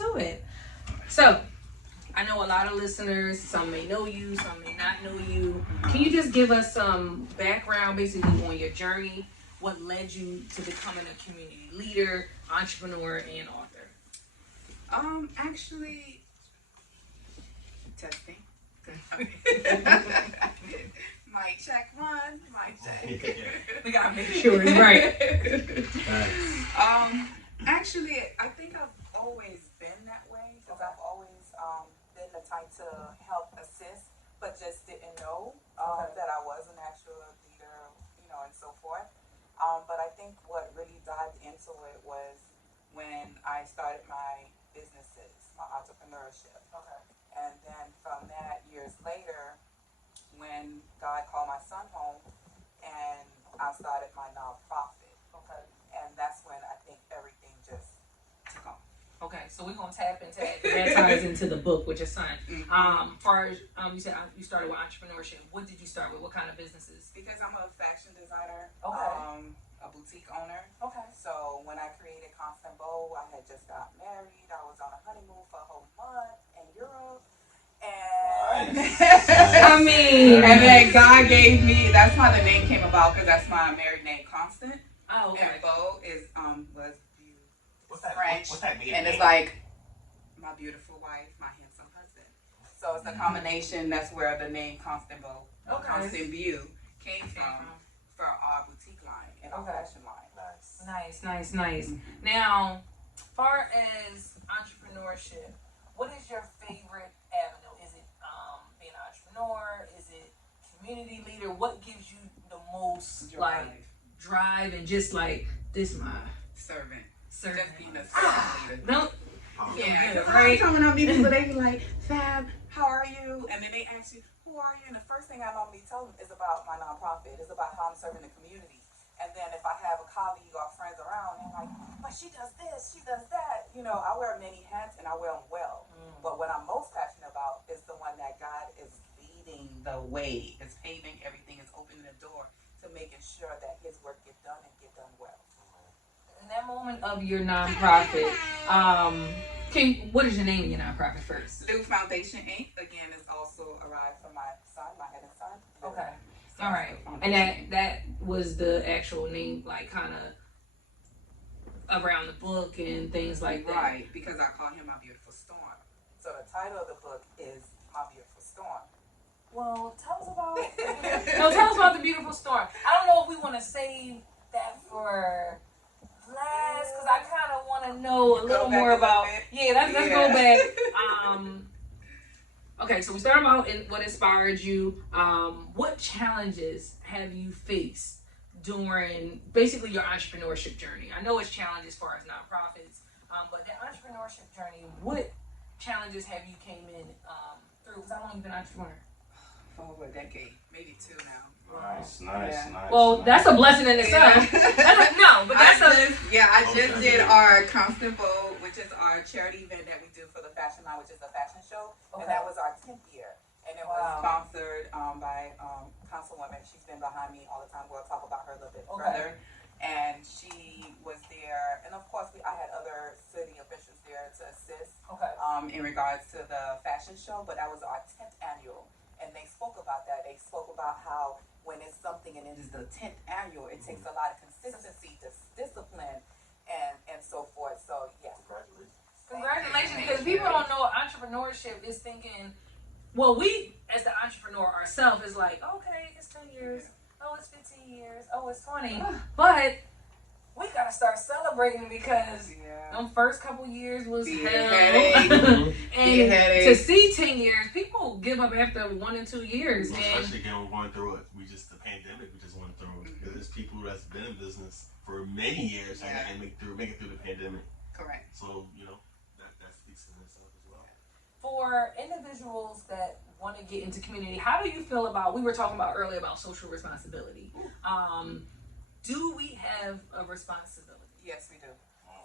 into it. So, I know a lot of listeners, some may know you, some may not know you. Can you just give us some background basically on your journey? What led you to becoming a community leader, entrepreneur, and author? Actually, testing. Mic check one, mic check. We gotta make sure it's right. Actually, I think I've always been that way because I've always been the type to help assist, but just didn't know that I was an actual leader, and so forth. But I think what really dived into it was when I started my businesses, my entrepreneurship. Okay. And then from that, years later, when God called my son home, and I started my nonprofit. Okay. And that's when I think everything just took off. Okay, so we're gonna tap into that ties into the book with your son. Mm-hmm. First, you said you started with entrepreneurship. What did you start with? What kind of businesses? Because I'm a fashion designer, Okay. a boutique owner. Okay. So when I created Constant Bow, I had just got married. I was on a honeymoon for a whole month in Europe. And I mean, and then God gave me, that's how the name came about, because that's my married name, Constant. Oh, okay. And Beau is was French. French, What's that mean? and it's like my beautiful wife, my handsome husband. So it's a combination. That's where the name Constant Beau, Okay. Constant View came from for our boutique line and our fashion line. Nice. Now, far as entrepreneurship, what is your favorite avenue? Is it being an entrepreneur? Is it community leader? What gives you the most drive and just like this my servant? Servant. Just being a servant leader. No. Yeah, good, right. Coming up, people, they be like, "Fab, how are you?" And then they ask you, "Who are you?" And the first thing I normally tell them is about my nonprofit. It's about how I'm serving the community. And then if I have a colleague or friends around, they're like, "But she does this, she does that." I wear many hats and I wear them well. But what I'm most passionate about is the one that God is leading the way, is paving everything, is opening the door to making sure that His work get done and get done well. In that moment of your nonprofit, what is your name of your nonprofit first? Lou Foundation Inc. again is also arrived from my son, my other son. Okay. All right. And that was the actual name, like kind of around the book and things like that. Right, because I call him My Beautiful Storm. So the title of the book is My Beautiful Storm. Well, tell us about the Beautiful Storm. I don't know if we want to save that for last, because I kind of want to know a little more about. Let's go back. Okay, so we started out in what inspired you. What challenges have you faced during basically your entrepreneurship journey? I know it's challenges as far as nonprofits, but the entrepreneurship journey, what challenges have you came in through? Because I've only been an entrepreneur for over a decade, maybe 2 now. Nice. Well, that's a blessing in itself. I just did our Constant Bow, which is our charity event that we do for the fashion line, which is a fashion show, and that was our 10th year. And it was sponsored by Councilwoman. She's been behind me all the time. We'll talk about her a little bit further. And she was there, and of course, I had other city officials there to assist in regards to the fashion show, but that was our 10th annual. And they spoke about that. They spoke about how when it's something and it is the 10th annual, it takes a lot of consistency, discipline, and so forth. So, yes. Congratulations, because people don't know entrepreneurship is thinking, well, we, as the entrepreneur ourselves, is like, okay, it's 10 years, oh, it's 15 years, oh, it's 20, but we gotta start celebrating because them first couple years was hell. And to see 10 years, people give up after 1 and 2 years. Especially again, we're going through it. The pandemic we just went through. There's people that's been in business for many years and make it through the pandemic. Correct. So, that speaks in itself as well. For individuals that want to get into community, how do you feel about, we were talking about earlier about social responsibility. Do we have a responsibility? Yes, we do.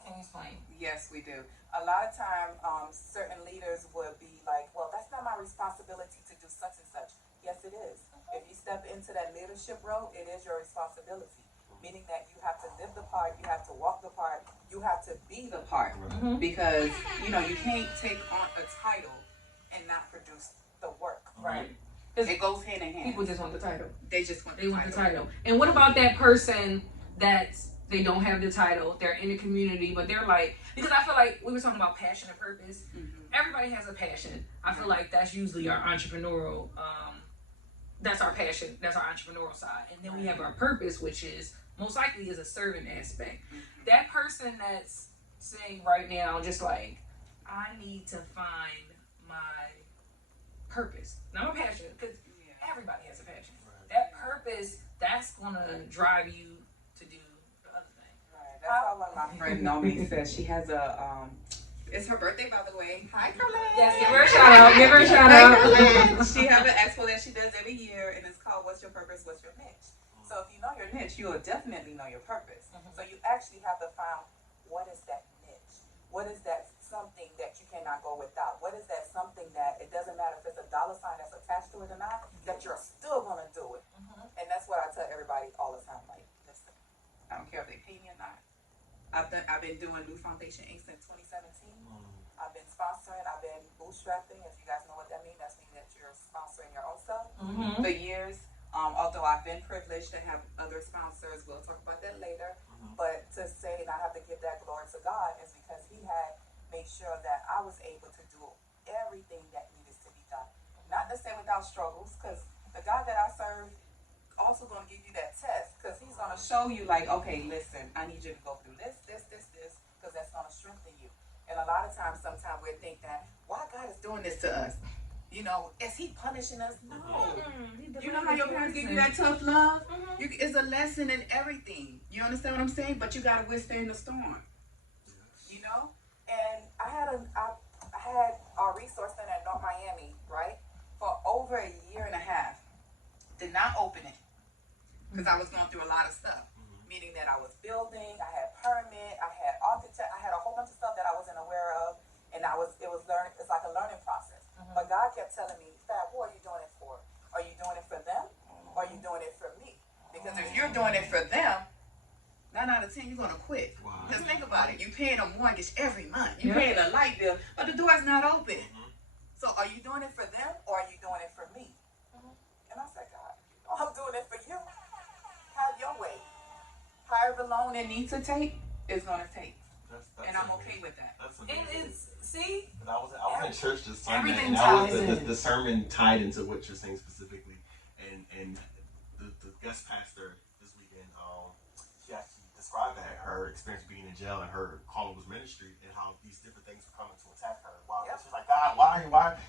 Can you explain? Yes, we do. A lot of time, certain leaders would be like, well, that's not my responsibility to do such and such. Yes, it is. If you step into that leadership role, it is your responsibility, meaning that you have to live live the part, you have to walk the part, you have to be the part. Mm-hmm. Because, you know, you can't take on a title and not produce the work. Right. It goes hand in hand. People just want the title. They just want the title. And what about that person that's they don't have the title, they're in the community, but they're like, because I feel like we were talking about passion and purpose. Everybody has a passion. I feel like that's usually our entrepreneurial, that's our passion, that's our entrepreneurial side. And then we have our purpose, which is most likely is a servant aspect. That person that's saying right now, just like, I need to find my purpose, not my passion, because everybody has a passion. That purpose, that's gonna drive you to do the other thing. Right. That's how one of my friends Nomi says. She has a it's her birthday, by the way. Hi, Carlin. Yes, give her a shout out. Give her a shout out. She has an expo that she does every year, and it's called "What's Your Purpose? What's Your Niche?" So if you know your niche, you will definitely know your purpose. So you actually have to find what is that niche. What is that something that you cannot go without? What is that something that it doesn't matter if it's a dollar sign that's attached to it or not, that you're still gonna do it. And that's what I tell everybody all the time. Like, listen, I don't care if they pay me or not. I've been doing New Foundation Inc. since 2017. I've been sponsoring. I've been bootstrapping. If you guys know what that means, that means that you're sponsoring your own stuff for years. Although I've been privileged to have other sponsors, we'll talk about that later. But to say, and I have to give that glory to God, is because He had made sure that I was able to do everything that needed to be done. Not to say without struggles, because the God that I serve also going to give you that test, because He's going to show you, like, okay, listen, I need you to go through this, because that's going to strengthen you. And a lot of times, sometimes we think that, why God is doing this to us? You know, is He punishing us? No. You know how your parents give you that tough love? It's a lesson in everything. You understand what I'm saying? But you got to withstand the storm. You know? And I had our resource center at North Miami, right, for over a year and a half. Did not open it because I was going through a lot of stuff, meaning that I was building, I had permit, I had architect, I had a whole bunch of stuff that I wasn't aware of, and it was learning. It's like a learning process. But God kept telling me, Fab, who are you doing it for? Are you doing it for them, or are you doing it for me? Because if you're doing it for them, 9 out of 10, you're going to quit. Just think about it. You're paying a mortgage every month. You're paying a light bill, but the door's not open. So are you doing it for them, or are you doing it for me? And I said, God, I'm doing it for you. Have your way. However long it needs to take, it's going to take. And I'm okay with that. That's amazing. And it's, see? I was in church this Sunday, Everything and that was ties the sermon tied into what you're saying specifically. And the guest pastor this weekend, she actually described that her experience being in jail and her calling was ministry, and how these different things were coming to attack her. She's like, God, why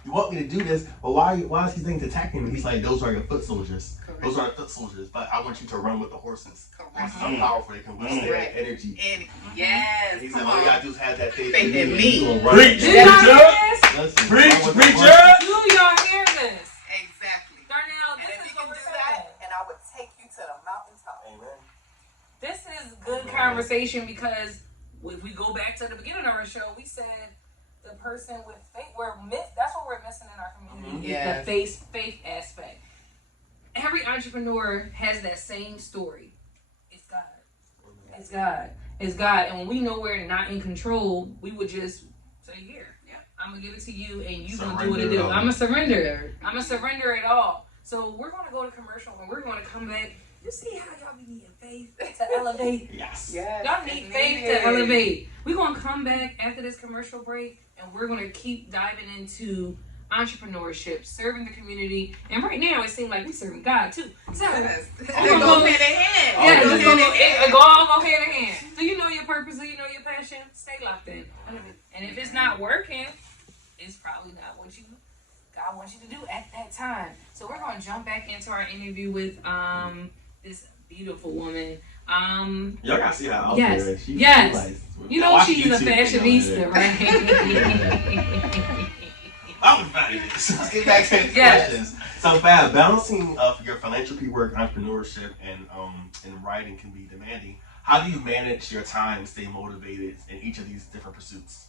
you want me to do this? But why is these things attacking me? He's like, those are your foot soldiers. Correct. Those are your foot soldiers. But I want you to run with the horses. Horses are powerful. They can withstand that energy. And yes, he said, all you gotta do is have that faith in me. Preach, preach, preacher. Do y'all hear this? Exactly. Darnell, and this if is you what can we're do saying. that, and I would take you to the mountaintop. Amen. This is good conversation, because if we go back to the beginning of our show, we said the person with faith, that's what we're missing in our community. Yes. The faith aspect. Every entrepreneur has that same story. It's God. It's God. It's God. And when we know we're not in control, we would just say, here, I'm going to give it to you, and you're going to do what it do. I'm going to surrender. I'm going to surrender it all. So we're going to go to commercial, and we're going to come back. You see how y'all be needing faith to elevate? Yes. Y'all need faith to elevate. We're going to come back after this commercial break, and we're going to keep diving into entrepreneurship, serving the community. And right now, it seems like we're serving God, too. So, they go hand in hand. Yeah, it all go hand in hand. Do you know your purpose? Do you know your passion? Stay locked in. And if it's not working, it's probably not what God wants you to do at that time. So we're going to jump back into our interview with this beautiful woman. Y'all gotta see how out yes, there. She yes. You know she's a YouTube fashionista, right? I'm about it. Let's get back to the questions. So, Fab, balancing your philanthropy work, entrepreneurship, and writing can be demanding. How do you manage your time, stay motivated in each of these different pursuits?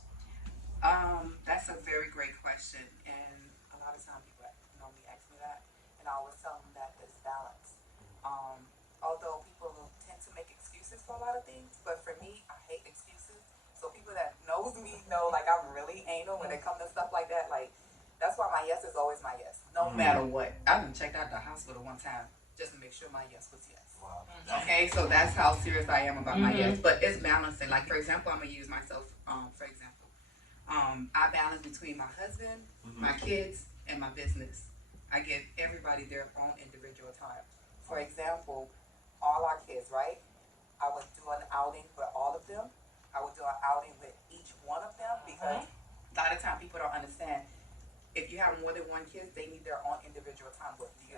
That's a very great question, and a lot of times people normally ask me that, and I always tell them that it's balance. Although people tend to make excuses for for a lot of things, but for me, I hate excuses. So people that knows me know, like, I'm really anal when it comes to stuff like that. Like, that's why my yes is always my yes, no matter what. I even checked out the hospital one time just to make sure my yes was yes. Wow. Okay, so that's how serious I am about my yes. But it's balancing. Like, for example, I'm gonna use myself. For example, I balance between my husband, my kids, and my business. I give everybody their own individual time. For example, all our kids, right? I would do an outing with all of them. I would do an outing with each one of them because a lot of times people don't understand. If you have more than one kid, they need their own individual time with you.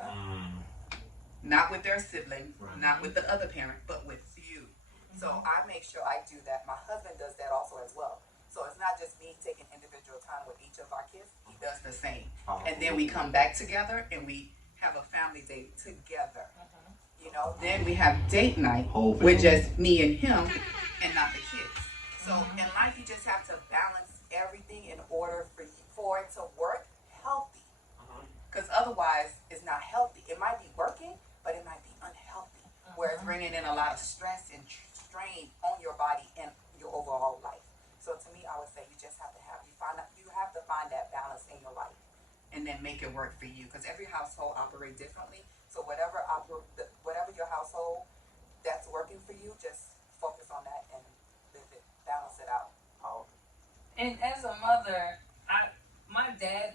Not with their sibling, not with the other parent, but with you. So I make sure I do that. My husband does that also as well. So it's not just me taking individual time with each of our kids. He does the same. And then we come back together and we have a family day together. You know, then we have date night with just me and him and not the kids. So in life, you just have to balance everything in order for it to work healthy. Because otherwise, it's not healthy. It might be working, but it might be unhealthy, where it's bringing in a lot of stress and strain on your body and your overall life. So to me, I would say you just have to find that balance in your life, and then make it work for you. Because every household operates differently. So whatever your household that's working for you, just focus on that and live it, balance it out. And as a mother, my dad,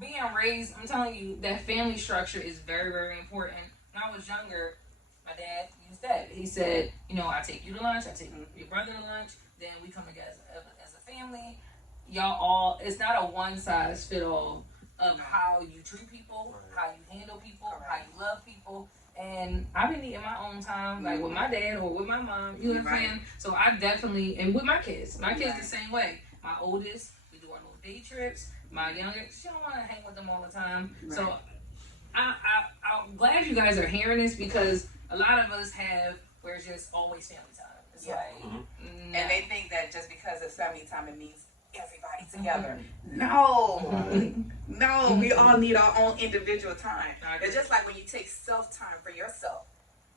being raised, I'm telling you, that family structure is very, very important. When I was younger, my dad used that. He said, you know, I take you to lunch, I take your brother to lunch, then we come together as a family. Y'all all, it's not a one size fit all of how you treat people, how you handle people, how you love people. And I've been eating my own time, like with my dad or with my mom, you know what I'm saying? So I definitely, and with my kids the same way. My oldest, we do our little day trips. My youngest, she don't want to hang with them all the time. So I'm glad you guys are hearing this, because a lot of us have, where it's just always family time. It's like, and they think that just because it's family time, it means everybody together. No, we all need our own individual time. It's just like when you take self-time for yourself.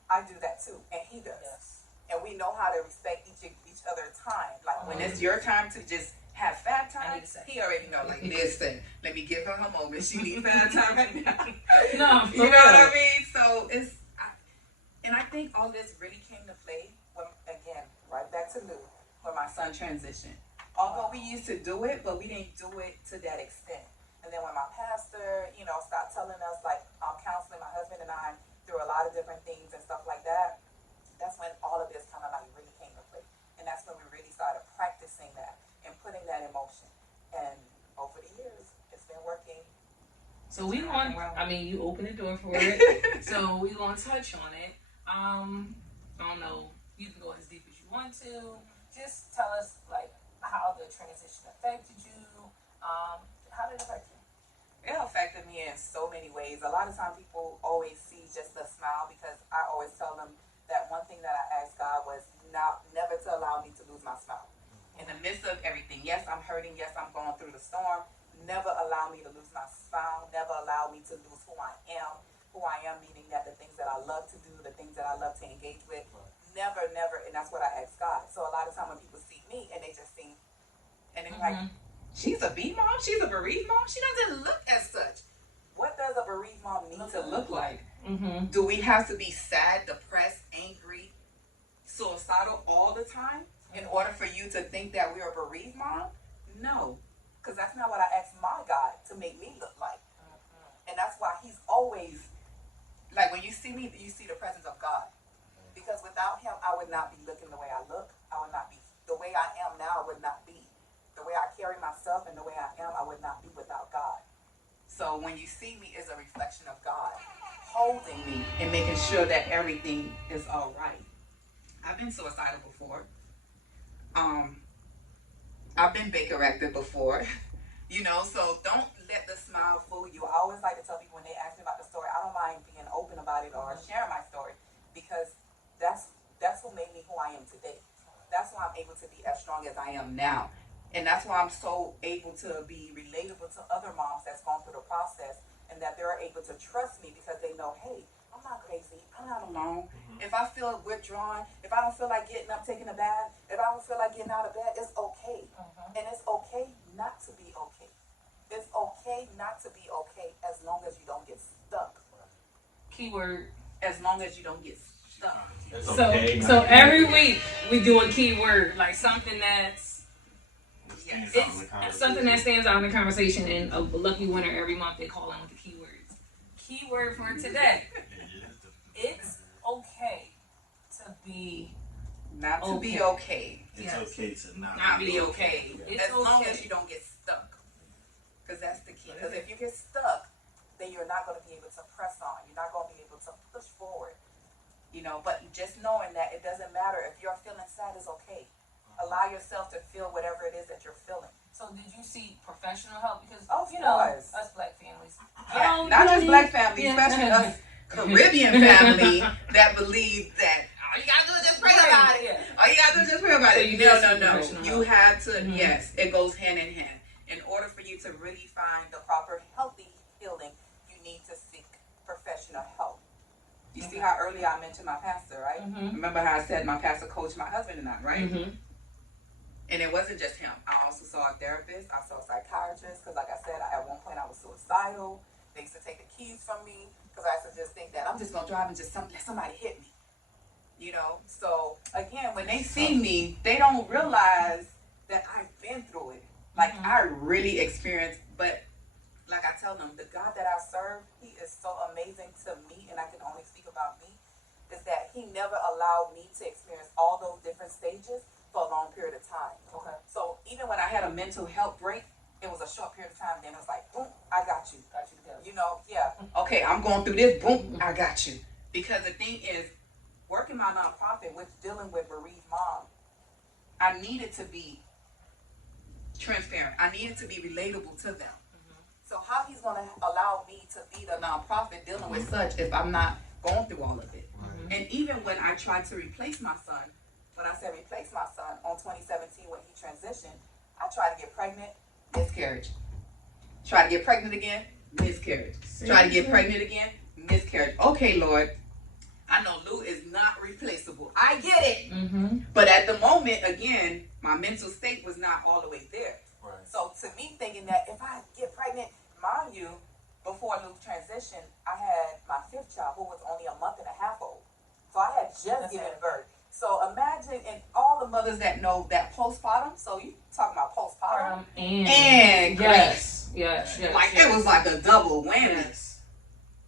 I do that too, and he does. And we know how to respect each other's time. Like when it's your time to just have fat time, he already know, like, listen, let me give her her moment. She needs fat time right now. No, you know what I mean? So and I think all this really came to play when, again, right back to Lou, when my son transitioned. Although we used to do it, but we didn't do it to that extent. And then when my pastor, you know, stopped telling us, like, counseling my husband and I through a lot of different things and stuff like that, that's when all of this kind of like really came to play. And that's when we really started practicing that and putting that in motion. And over the years, it's been working. So we want, I mean, you open the door for it. So we're going to touch on it. I don't know, you can go as deep as you want to. Just tell us, like, how the transition affected you. How did it affect you? It affected me in so many ways. A lot of times people always see just the smile, because I always tell them that one thing that I asked God was never to allow me to lose my smile. In the midst of everything, yes, I'm hurting, yes, I'm going through the storm, never allow me to lose my smile, never allow me to lose who I am, meaning that the things that I love to do, the things that I love to engage with, never, and that's what I ask God. So a lot of times when people see me and they just see, and they're like, she's a B mom, she's a bereaved mom, she doesn't look as such. What does a bereaved mom need to look like? Do we have to be sad, depressed, angry, suicidal all the time in order for you to think that we're a bereaved mom? No, because that's not what I asked my God to make me look like. And that's why he's always, like, when you see me, you see the presence of God. Because without him, I would not be looking the way I look. I would not be, the way I am now would not be. The way I carry myself and the way I am, I would not be without God. So when you see me, it's a reflection of God holding me and making sure that everything is all right. I've been suicidal before. I've been Baker active before. You know, so don't let the smile fool you. I always like to tell people when they ask me about the story, I don't mind being open about it or sharing my story, because that's what made me who I am today. That's why I'm able to be as strong as I am now. And that's why I'm so able to be relatable to other moms that's gone through the process, and that they're able to trust me because they know, hey, I'm not crazy. I'm not alone. If I feel withdrawn, if I don't feel like getting up, taking a bath, if I don't feel like getting out of bed, it's okay. And it's okay not to be okay. It's okay not to be okay as long as you don't get stuck. Keyword. As long as you don't get stuck. So every week we do a keyword, like something that's something that stands out in the conversation, and a lucky winner every month they call in with the keywords. Keyword for today. It's okay to be not to be okay. It's okay to not be okay. It's as long as you don't get stuck. Because that's the key. Because if you get stuck, then you're not going to be able to press on. You're not going to be able to push forward. You know, but just knowing that it doesn't matter if you're feeling sad is okay. Allow yourself to feel whatever it is that you're feeling. So did you seek professional help? Because you know, us black families. Yeah, not just black families, especially us Caribbean family that believe that all you gotta do is just pray about it. Yeah. All you gotta do is just pray about so it. No. You have to, yes, it goes hand in hand. In order for you to really find the proper healthy healing, you need to seek professional help. You see how earlier I mentioned my pastor, right? Remember how I said my pastor coached my husband and I, right? And it wasn't just him. I also saw a therapist. I saw a psychiatrist because, like I said, at one point I was suicidal. They used to take the keys from me because I used to just think that I'm just going to drive and just let somebody hit me. You know? So, again, when they see me, they don't realize that I've been through it. Like, I really experienced, but like I tell them, the God that I serve, he is so amazing to me, and I can only speak about me, is that he never allowed me to experience all those different stages for a long period of time. Okay. So even when I had a mental health break, it was a short period of time, then it was like, boom, I got you. Got you together. You know, yeah. Okay, I'm going through this, boom, I got you. Because the thing is, working my nonprofit with dealing with bereaved mom, I needed to be transparent. I needed to be relatable to them. So how he's going to allow me to be the nonprofit dealing with such if I'm not going through all of it? And even when I tried to replace my son, when I said replace my son on 2017 when he transitioned, I tried to get pregnant, miscarriage. Try to get pregnant again, miscarriage. Try to get pregnant again, miscarriage. Okay, Lord, I know Lou is not replaceable. I get it. But at the moment, again, my mental state was not all the way there. Right. So to me, thinking that if I get pregnant, mind you, before Lou transitioned, I had my 5th child who was only a month and a half old. So I had just given birth. So imagine, and all the mothers that know that postpartum, so you talking about postpartum and grief. Yes. Like it was like a double whammy.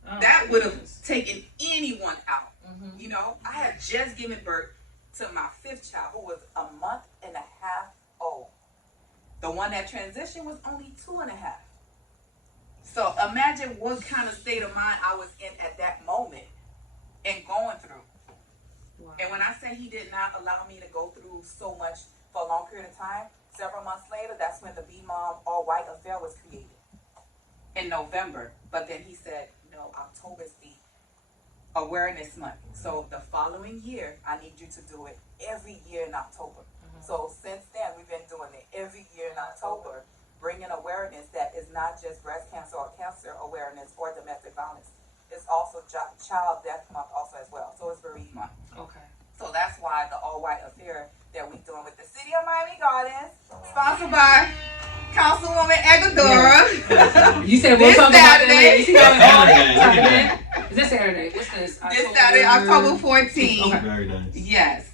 That would have taken anyone out. You know, I had just given birth to my 5th child who was a month and a half old. The one that transitioned was only 2.5. So imagine what kind of state of mind I was in at that moment and going through. Wow. And when I say he did not allow me to go through so much for a long period of time, several months later, that's when the Be Mom All White Affair was created in November. But then he said, no, October is the awareness month. So the following year, I need you to do it every year in October. So since then, we've been doing it every year in October, bringing awareness that is not just breast cancer or cancer awareness or domestic violence. It's also Child Death Month also as well. So it's bereaved month. Okay. So that's why the All White Affair that we're doing with the City of Miami Gardens, sponsored by Councilwoman Agadora. You said we'll talk about that later. Is this Saturday? What's this? This Saturday, October 14th. Okay. Very nice. Yes.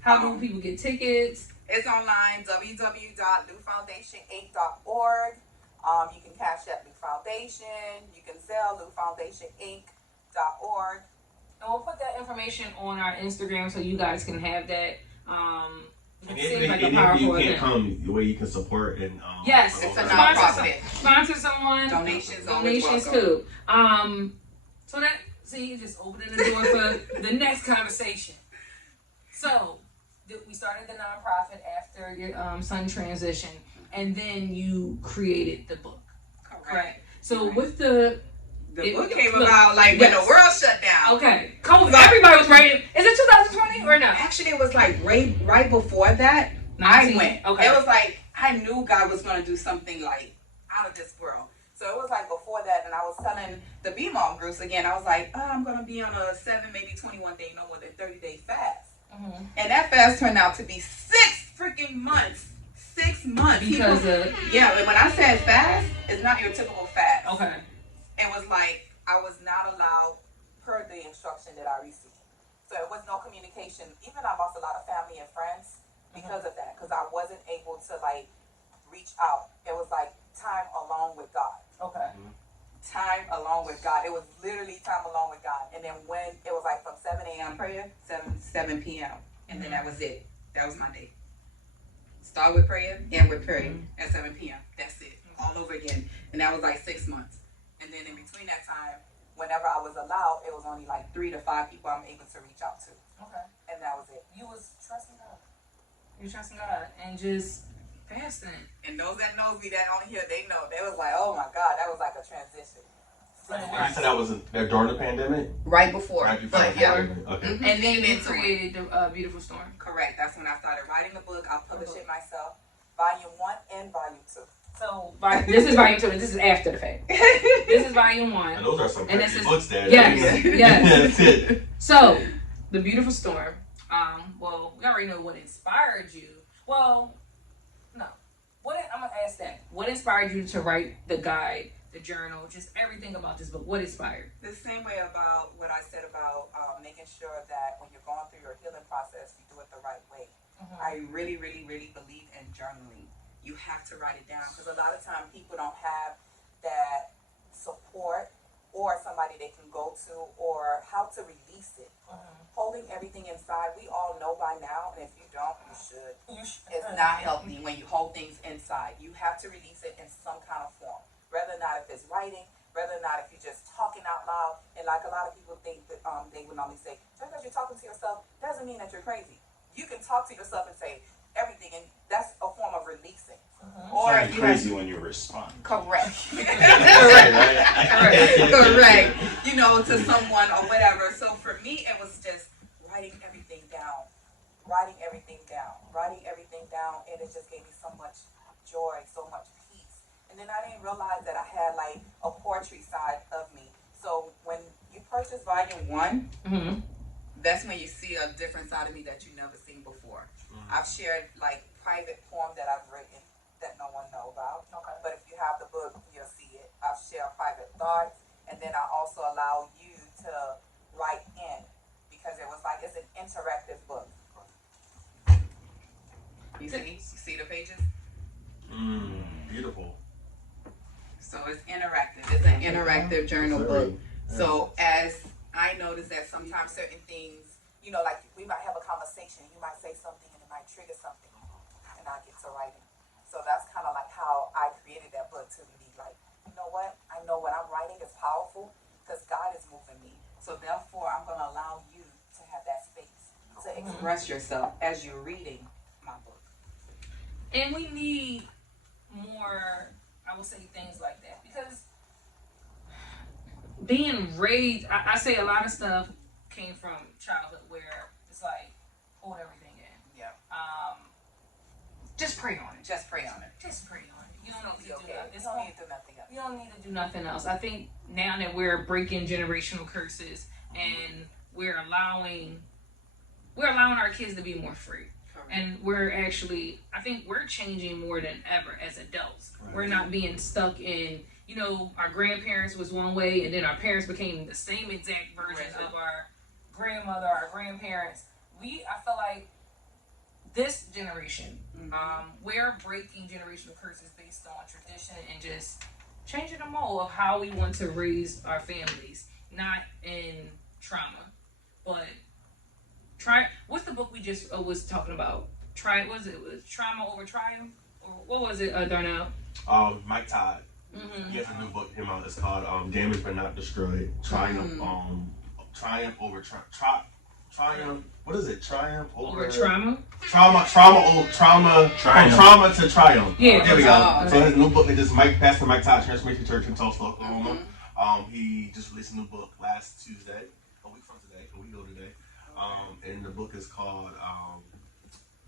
How do people get tickets? It's online, www.newfoundationinc.org. You can cash out New Foundation. You can sell newfoundationinc.org. And we'll put that information on our Instagram so you guys can have that. It seems like a powerful event. Come the way you can support and yes, it's a nonprofit. Sponsor someone. Donations too. So you just opening the door for the next conversation. So we started the nonprofit after your son transitioned, and then you created the book. Correct. So with the book came about like when the world shut down. Okay. COVID. Everybody was writing. Is it 2020 or no? Actually, it was like right before that. 19? I went. Okay. It was like I knew God was going to do something like out of this world. So it was like before that, and I was telling the B-Mom groups again, I was like, oh, I'm going to be on a 7, maybe 21 day, no more than 30-day fast. Mm-hmm. And that fast turned out to be 6 freaking months. 6 months. Because yeah, when I said fast, it's not your typical fast. Okay. It was like I was not allowed per the instruction that I received. So it was no communication. Even I lost a lot of family and friends because of that, because I wasn't able to like reach out. It was like time alone with God. Okay. Time alone with God. It was literally time alone with God. And then when it was like from 7 a.m. prayer, 7 p.m. And then that was it. That was my day. Start with prayer, end with prayer at 7 p.m. That's it. All over again. And that was like 6 months. And then in between that time, whenever I was allowed, it was only like 3 to 5 people I'm able to reach out to. Okay. And that was it. You was trusting God. You trusting God and just fasting. And those that knows me, that on here, they know. They was like, oh my God, that was like a transition. You said that was during the pandemic? Right before. Right before. Yeah. Okay. Mm-hmm. And then you created the Beautiful Storm. Correct. That's when I started writing the book. I'll publish it myself. Volume 1 and Volume 2. So this is Volume 2, and this is after the fact. This is Volume 1. And those are some crazy books there. Yes, yes. That's it. So, The Beautiful Storm. Well, we already know what inspired you. Well, no. I'm gonna ask that. What inspired you to write the guide, the journal, just everything about this book? What inspired? The same way about what I said about making sure that when you're going through your healing process, you do it the right way. Mm-hmm. I really, really, really believe in journaling. You have to write it down because a lot of times people don't have that support or somebody they can go to or how to release it. Mm-hmm. Holding everything inside, we all know by now, and if you don't, you should. It's not healthy when you hold things inside. You have to release it in some kind of form. Whether or not if it's writing, whether or not if you're just talking out loud. And like a lot of people think that they would normally say, just because you're talking to yourself doesn't mean that you're crazy. You can talk to yourself and say everything, and that's a form of releasing. Mm-hmm. Or you crazy when you respond. Correct. Correct. Correct. You know, to someone or whatever. So for me, it was just writing everything down. Writing everything down. Writing everything down. And it just gave me so much joy, so much peace. And then I didn't realize that I had like a poetry side of me. So when you purchase Volume 1, mm-hmm. that's when you see a different side of me that you've never seen before. Mm-hmm. I've shared like private poems that I've written that no one knows about. Okay. But if you have the book, you'll see it. I'll share private thoughts, and then I also allow you to write in because it was like it's an interactive book. You see the pages? Beautiful. So it's interactive. It's an interactive journal book. So as I notice that sometimes certain things, you know, like we might have a conversation, you might say something and it might trigger something, and I get to writing. So that's kind of like how I created that book to be like, you know what? I know what I'm writing is powerful because God is moving me. So therefore, I'm going to allow you to have that space to express yourself as you're reading my book. And we need more, I will say, things like that because being raised, I say a lot of stuff came from childhood where it's like, hold everything in. Yeah. Just pray on it. Just pray on it. Just pray on it. You don't need to do nothing. You don't need to do nothing else. You don't need to do nothing else. I think now that we're breaking generational curses and we're allowing our kids to be more free. Correct. And I think we're changing more than ever as adults. Right. We're not being stuck in, you know, our grandparents was one way and then our parents became the same exact version of our grandmother, our grandparents. I feel like this generation, we're breaking generational curses based on tradition and just changing the mold of how we want to raise our families, not in trauma, but what's the book we just was talking about? Was it Trauma Over Triumph? Or what was it, Darnell? Mike Todd. Mm-hmm. He has a new book came out. It's called Damaged but Not Destroyed. Triumph. Triumph over Triumph. What is it? Triumph over trauma? Trauma to triumph. Yeah. There we go. So his new book is Pastor Mike Todd, Transformation Church in Tulsa, Oklahoma. He just released a new book last Tuesday, a week ago today. And the book is called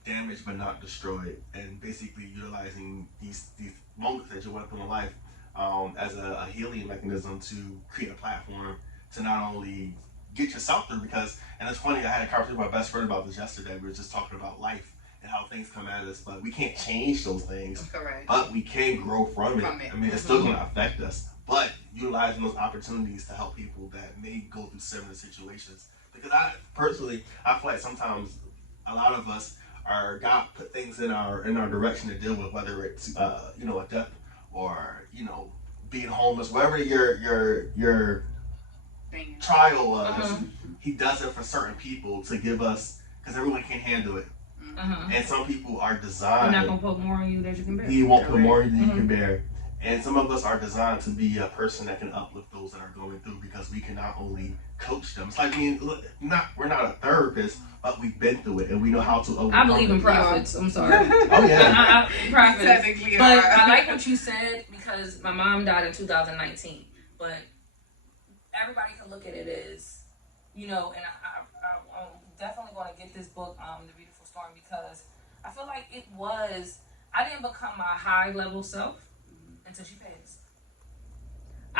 Damaged but Not Destroyed. And basically utilizing these moments that you went through in life as a healing mechanism to create a platform to not only get yourself through, because, and it's funny, I had a conversation with my best friend about this yesterday. We were just talking about life and how things come at us, but we can't change those things. Correct. But we can grow from it. I mean, it's still going to affect us, but utilizing those opportunities to help people that may go through similar situations. Because I personally, I feel like sometimes a lot of us God put things in our direction to deal with, whether it's a death or being homeless, whatever your trial was. He does it for certain people to give us, because everyone can't handle it. And some people are designed. He's not gonna put more on you than you can bear. He won't put more than you can bear. And some of us are designed to be a person that can uplift those that are going through, because we can not only coach them. It's like we're not a therapist, but we've been through it and we know how to overcome. I believe in prophets. I'm sorry. Oh yeah. Prophets. But I like what you said, because my mom died in 2019. But everybody can look at it as, and I'm definitely going to get this book, The Beautiful Storm, because I feel like I didn't become my high level self until she passed.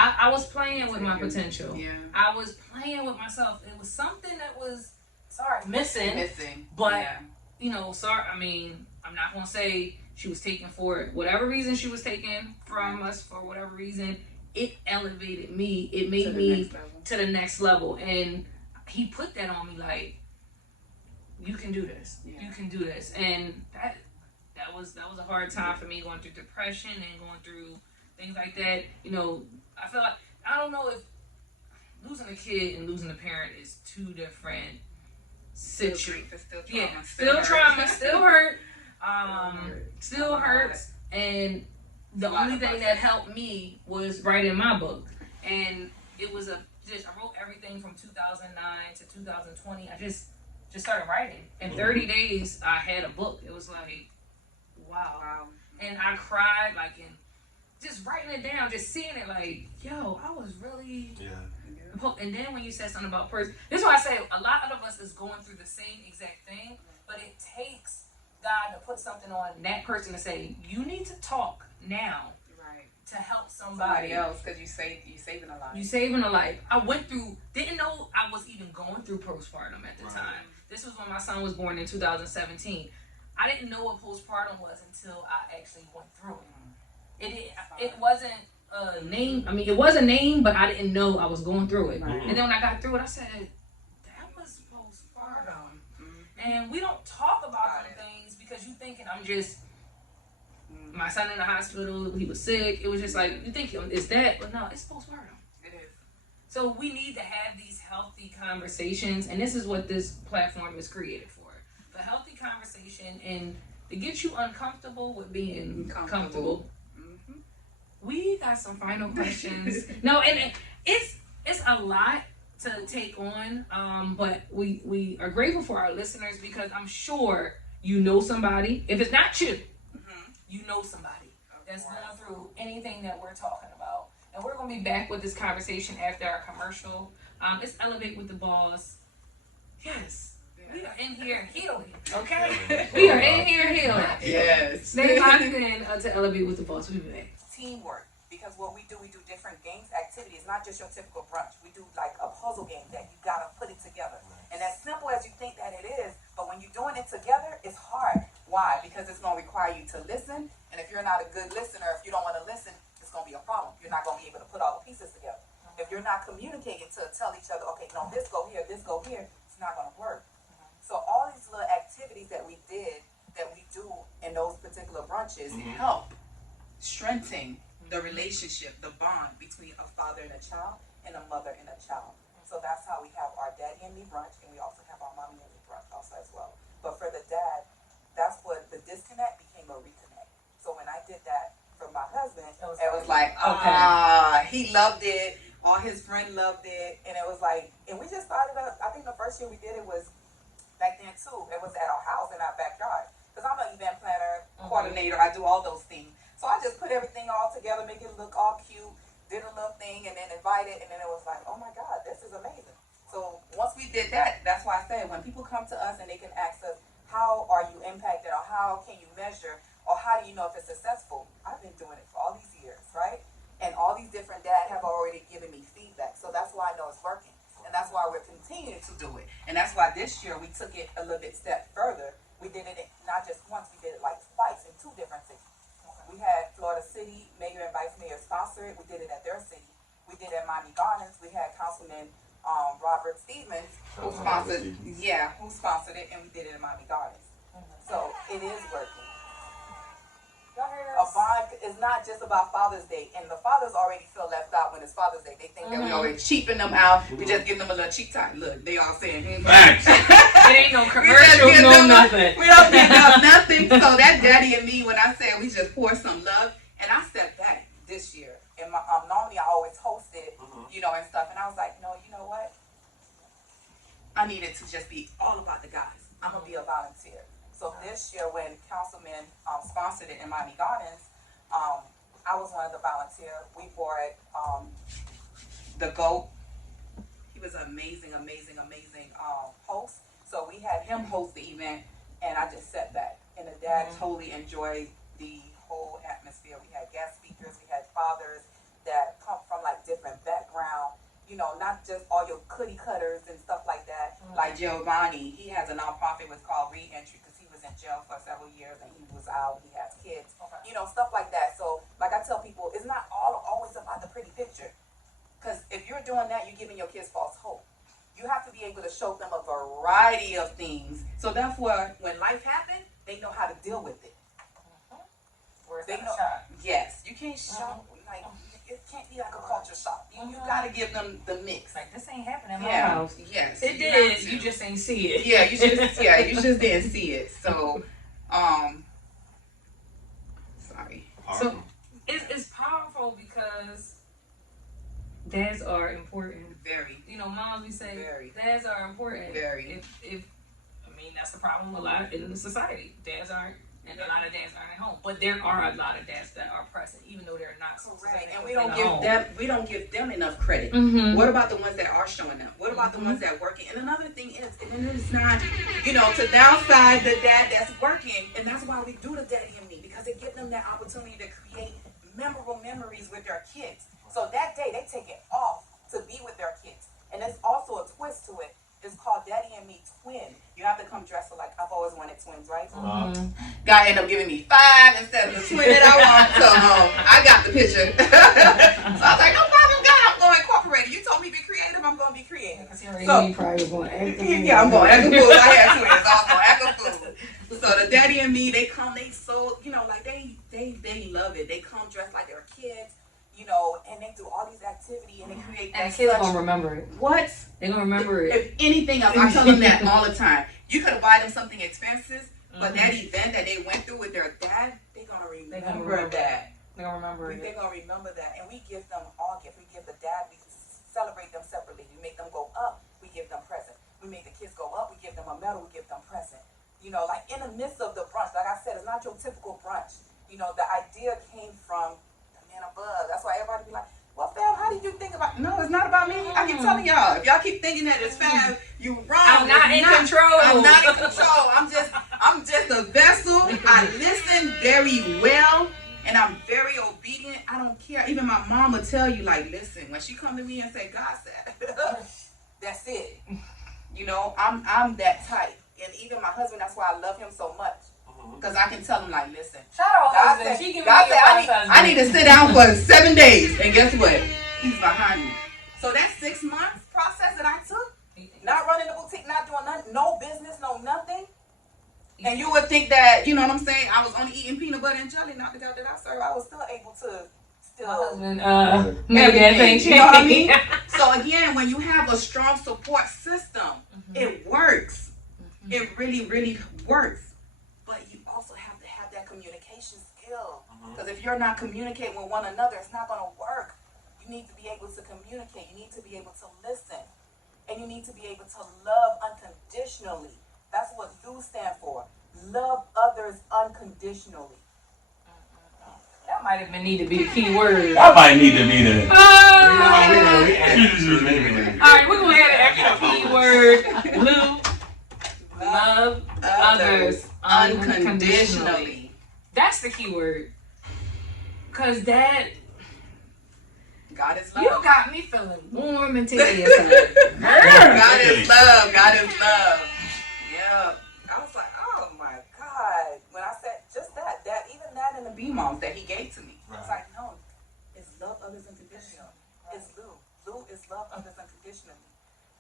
I was playing with my potential. Yeah. I was playing with myself. It was something that was missing. But sorry. I mean, I'm not gonna say she was taken for it. Whatever reason she was taken from us, for whatever reason, it elevated me. It made me to the next level. And he put that on me, like, you can do this. Yeah. You can do this. And that was a hard time for me, going through depression and going through things like that. I feel like, I don't know if losing a kid and losing a parent is two different situations. Still trauma, still hurt. Still hurts. And the only thing that helped me was writing my book. And it was I wrote everything from 2009 to 2020. I just started writing. In 30 days, I had a book. It was like, wow. And I cried, like, in just writing it down, just seeing it, like, yo, I was really. Yeah. And then when you said something about person, this is why I say a lot of us is going through the same exact thing, but it takes God to put something on that person to say, you need to talk now. To help somebody else, because you saving a life. You saving a life. I didn't know I was even going through postpartum at the time. This was when my son was born in 2017. I didn't know what postpartum was until I actually went through it. It wasn't a name. I mean, it was a name, but I didn't know I was going through it. And then when I got through it, I said, that was postpartum. And we don't talk about them things because you thinking I'm just. My son in the hospital, he was sick. It was just like, you think it's that, but no, it's postpartum. It is. So we need to have these healthy conversations, and this is what this platform is created for healthy conversation and to get you uncomfortable with being comfortable. We got some final questions. No, and it's a lot to take on, but we are grateful for our listeners, because I'm sure you know somebody. If it's not you, you know somebody that's going through anything that we're talking about. And we're going to be back with this conversation after our commercial. It's Elevate with the Boss. Yes. We are in here healing, okay? We are in here healing. Yes. Stay locked in to Elevate with the Boss. We'll be back. Teamwork. Because what we do different games, activities, not just your typical brunch. We do like a puzzle game that you got to put it together. And as simple as you think that it is, but when you're doing it together, it's hard. Why? Because it's going to require you to listen. And if you're not a good listener, if you don't want to listen, it's going to be a problem. You're not going to be able to put all the pieces together. If you're not communicating to tell each other, okay, no, this go here, it's not going to work. So all these little activities that we do in those particular brunches help strengthen the relationship, the bond between a father and a child and a mother and a child. So that's how we have our daddy and me brunch, and we also have our mommy and me brunch also as well. But for the dad, that's what the disconnect became a reconnect. So when I did that for my husband, it was like, he loved it. All his friends loved it. And it was like, and we just started up, I think the first year we did it was back then too. It was at our house in our backyard. Because I'm an event planner, coordinator, I do all those things. So I just put everything all together, make it look all cute, did a little thing, and then invited, and then it was like, oh my God, this is amazing. So once we did that, that's why I said when people come to us and they can ask us, how are you impacted, or how can you measure, or how do you know if it's successful? I've been doing it for all these years, right? And continue to do it. And that's why this year we took it a little bit step further. We did it not just once, we did it like twice in 2 different cities. We had Florida City, Mayor and Vice Mayor sponsor it. We did it at their city. We did it at Miami Gardens. We had Councilman Robert Stevens who sponsored it, and we did it at Miami Gardens. So it is working. A bond is not just about Father's Day, and the fathers already feel left out when it's Father's Day. They think that we already cheaping them out. We just give them a little cheap time. Look, they all saying, it ain't no commercial, no nothing. We don't give them nothing. So that daddy and me, when I said we just pour some love, and I stepped back this year, and normally I always host it, you know, and stuff, and I was like, no, you know what? I needed to just be all about the guys. I'm gonna be a volunteer. So this year, when Councilman sponsored it in Miami Gardens, I was one of the volunteers. We brought the GOAT. He was an amazing host. So we had him host the event, and I just sat back. And the dad totally enjoyed the whole atmosphere. We had guest speakers. We had fathers that come from like different backgrounds. You know, not just all your cookie cutters and stuff like that. Like Giovanni, he has a nonprofit was called Reentry because he was in jail for several years and he was out. He has kids, you know, stuff like that. So, like I tell people, it's not always about the pretty picture. Because if you're doing that, you're giving your kids false hope. You have to be able to show them a variety of things. So therefore, when life happens, they know how to deal with it. They know. Yes, you can't show like. It can't be like a culture shock. You gotta give them the mix. Like, this ain't happening in my house. Yes. It did. You just ain't see it. Yeah, you just didn't see it. So, sorry. So it's powerful because dads are important. Very. You know, moms, we say dads are important. Very. If I mean, that's the problem a lot in the society. Dads aren't. And a lot of dads aren't at home, but there are a lot of dads that are present, even though they're not. Correct, and we don't give them enough credit. What about the ones that are showing up? What about the ones that are working? And another thing is, and it's not, you know, to downside the dad that's working, and that's why we do the Daddy and Me, because it gives them that opportunity to create memorable memories with their kids. So that day they take it off to be with their kids, and there's also a twist to it. It's called Daddy and Me Twin. You have to come dressed like I've always wanted twins, right? Guy ended up giving me 5 instead of the twin that I want. So I got the picture. So I was like, no problem, God, I'm going to incorporate it. You told me to be creative, I'm going to be creative. So probably going yeah, I'm going to act a fool. I had twins. I was going to act a fool. So the Daddy and Me, they come, they so, you know, like they love it. They come dressed like their kids. You know, and they do all these activities and they create that. And the kids gonna remember it. What? They're gonna remember it. If anything else, I tell them that all the time. You could have buy them something expensive, but that event that they went through with their dad, they're gonna remember that. They're gonna remember it. They're gonna remember that. And we give them all gifts. We give the dad, we celebrate them separately. We make them go up, we give them present. We make the kids go up, we give them a medal, we give them present. You know, like in the midst of the brunch, like I said, it's not your typical brunch. You know, the idea came from above. That's why everybody be like, well, fam, how did you think about? No, it's not about me. I keep telling y'all, if y'all keep thinking that it's fam, you wrong. I'm not in control. I'm not in control. I'm just a vessel. I listen very well and I'm very obedient. I don't care. Even my mom will tell you, like, listen, when she come to me and say, God said, that's it. You know, I'm that type. And even my husband, that's why I love him so much. Because I can tell him, like, listen. Shout out, God husband. said, I need to sit down for 7 days. And guess what? He's behind me. So that 6 months process that I took, not running the boutique, not doing nothing, no business, no nothing. And you would think that, you know what I'm saying, I was only eating peanut butter and jelly, not the God that I serve. I was still able to made that thing change. You know what I mean? So again, when you have a strong support system, it works. It really, really works. But you also have to have that communication skill. Because if you're not communicating with one another, it's not going to work. You need to be able to communicate. You need to be able to listen. And you need to be able to love unconditionally. That's what DO stand for. Love others unconditionally. That might have need to be the key word. That might need to be the. All right, we're going to add an extra key word. Blue. Love others unconditionally. That's the key word. Because that, God is love. You got me feeling warm and titty. God is love. God is love. Yeah. I was like, oh my God. When I said just that even that in the B moms that he gave to me. I was like, no, it's love others unconditionally. It's Lou. Lou is love others unconditionally.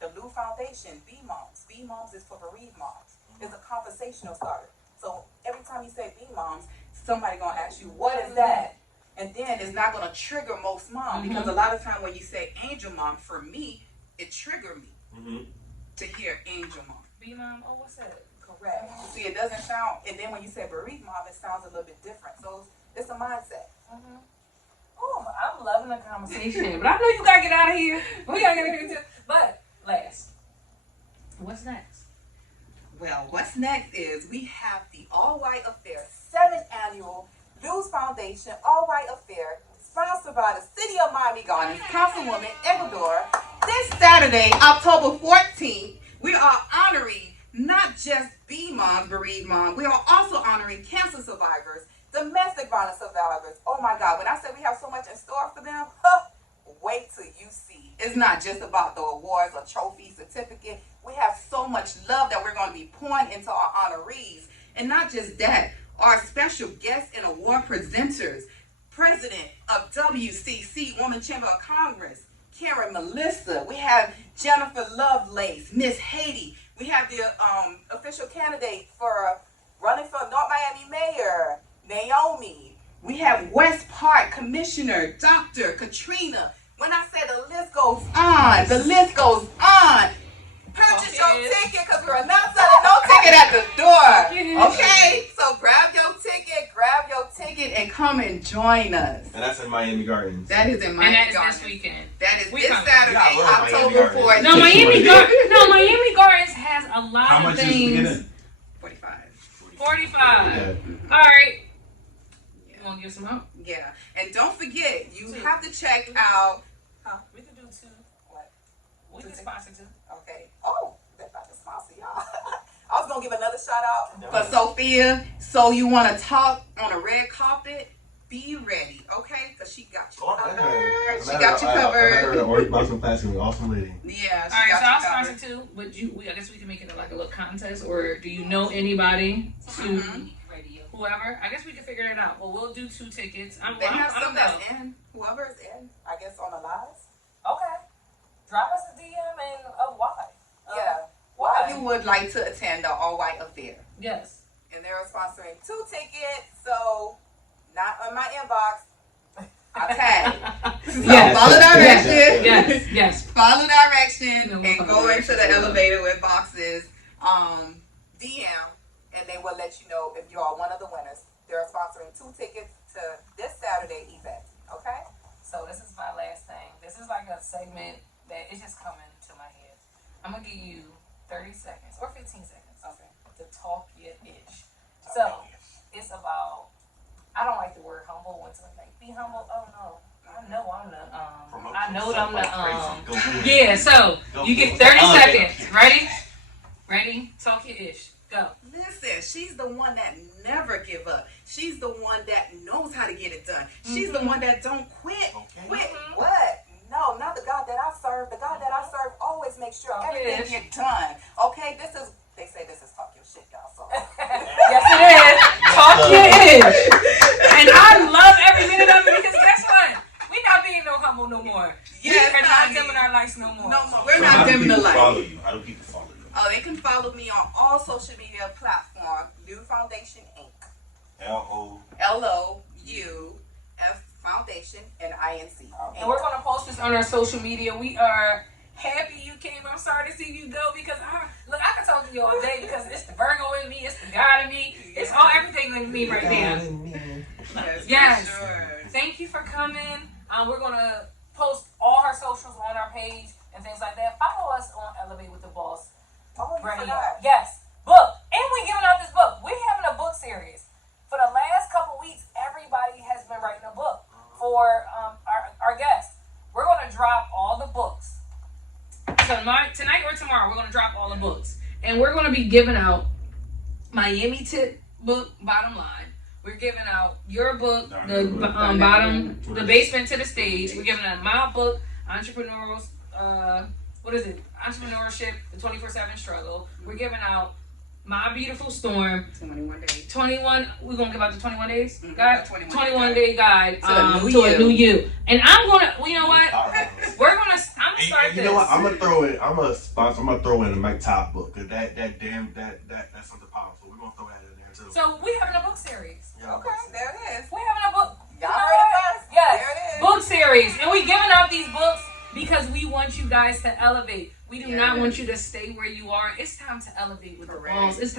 The Lou Foundation, B moms. B moms is for bereaved moms. It's a conversational starter. So every time you say B moms, somebody gonna ask you, what is that? And then it's not gonna trigger most moms because a lot of time when you say angel mom, for me, it triggered me to hear angel mom. B mom, oh, what's that? Correct. See, it doesn't sound, and then when you say bereaved mom, it sounds a little bit different. So it's a mindset. Oh, I'm loving the conversation, but I know you gotta get out of here. We gotta get out of here too. But last, what's next? Well, what's next is we have the All White Affair 7th Annual Luz Foundation All White Affair, sponsored by the City of Miami Gardens, Councilwoman Ecuador. This Saturday, October 14th, we are honoring not just B moms, bereaved moms, we are also honoring cancer survivors, domestic violence survivors. Oh my God, when I say we have so much in store for them, wait till you see. It's not just about the awards or trophy certificate. We have so much love that we're going to be pouring into our honorees. And not just that, our special guests and award presenters, President of WCC, Woman Chamber of Congress, Karen Melissa. We have Jennifer Lovelace, Miss Haiti. We have the official candidate for running for North Miami Mayor, Naomi. We have West Park Commissioner, Dr. Katrina. When I say the list goes on, the list goes on. Purchase your ticket because we're not selling no ticket at the door. Okay? So grab your ticket, and come and join us. And that's in Miami Gardens. That is in Miami Gardens. And Gardens. This weekend. That is We this come. Saturday, October 4th. No, Miami Gardens has a lot How of much things. is to get in? 45. 45. Yeah. All right. You want to give some help? Yeah. And don't forget, you have to check out. We can do 2. What? We can sponsor 2. Okay. Oh, they're about to sponsor y'all. I was going to give another shout out for Sophia. So you want to talk on a red carpet? Be ready, okay? Because she got you covered. She got you covered. Or awesome class and awesome lady. Yeah, All right, so I'll sponsor 2, but I guess we can make it like a little contest, or do you know anybody to whoever? I guess we can figure that out. Well, we'll do 2 tickets. They have some that's in. Whoever is in, I guess, on the lives. Okay. Drop us a DM and why. Yeah. Why you would like to attend the All White Affair. Yes. And they're sponsoring 2 tickets, so not on my inbox. I'll tag. So follow directions. Yes. Follow directions No, and go into the elevator with boxes. DM, and they will let you know if you are one of the winners. They're sponsoring 2 tickets to this Saturday event. Okay? So this is my last thing. This is like a segment that is just coming to my head. I'm gonna give you 30 seconds or 15 seconds, to talk your ish. So it's about. I don't like the word humble. When someone's like, be humble. Oh no, I know I'm the Yeah. So you get 30 seconds. Ready? Talk your ish. Go. Listen, she's the one that never give up. She's the one that knows how to get it done. She's the one that don't quit. Quit what? No, not the God that I serve. The God that I serve always makes sure everything get done. Okay, they say this is talk your shit, y'all. So yes, it is. Talk your ish. And I love every minute of it because guess what? We're not being no humble no more. Yes, we are not dimming our lights no more. No more. We're not dimming the lights. How do people follow you? Oh, they can follow me on all social media platforms. Lou Foundation Inc. LOUF Foundation and INC. And we're gonna post this on our social media. We are happy you came. I'm sorry to see you go because I can talk to you all day because it's the Virgo in me, it's the God in me, it's all everything in me right now. Yes. Sure. Thank you for coming. We're gonna post all her socials on our page and things like that. Follow us on Elevate with the Boss. Yes, book. And we're giving out this book. We're having a book series. For the last couple weeks, everybody has been writing a book for our guests. We're going to drop all the books. Tonight or tomorrow, we're going to drop all the books. And we're going to be giving out Miami Tip book, Bottom Line. We're giving out your book, Darnell the book. bottom, the basement to the stage. We're giving out my book, Entrepreneurial, what is it? Entrepreneurship, the 24/7 struggle. We're giving out My Beautiful Storm. 21 days. 21. We're gonna give out the 21 days guide. 21 day guide To a new to a you. new you. And I'm gonna. You know what? We're gonna. I'm gonna start You this. know what? I'm gonna throw in. I'm gonna throw in the Mike Top book because that's something powerful. We're gonna throw that in there too. So we having a book series. Yeah, Okay, there it is. We're having a book. Y'all heard it first. Yes. There it is. Book series, and we giving out these books because we want you guys to elevate. We do not want you to stay where you are. It's time to elevate with the Correct. balls. It's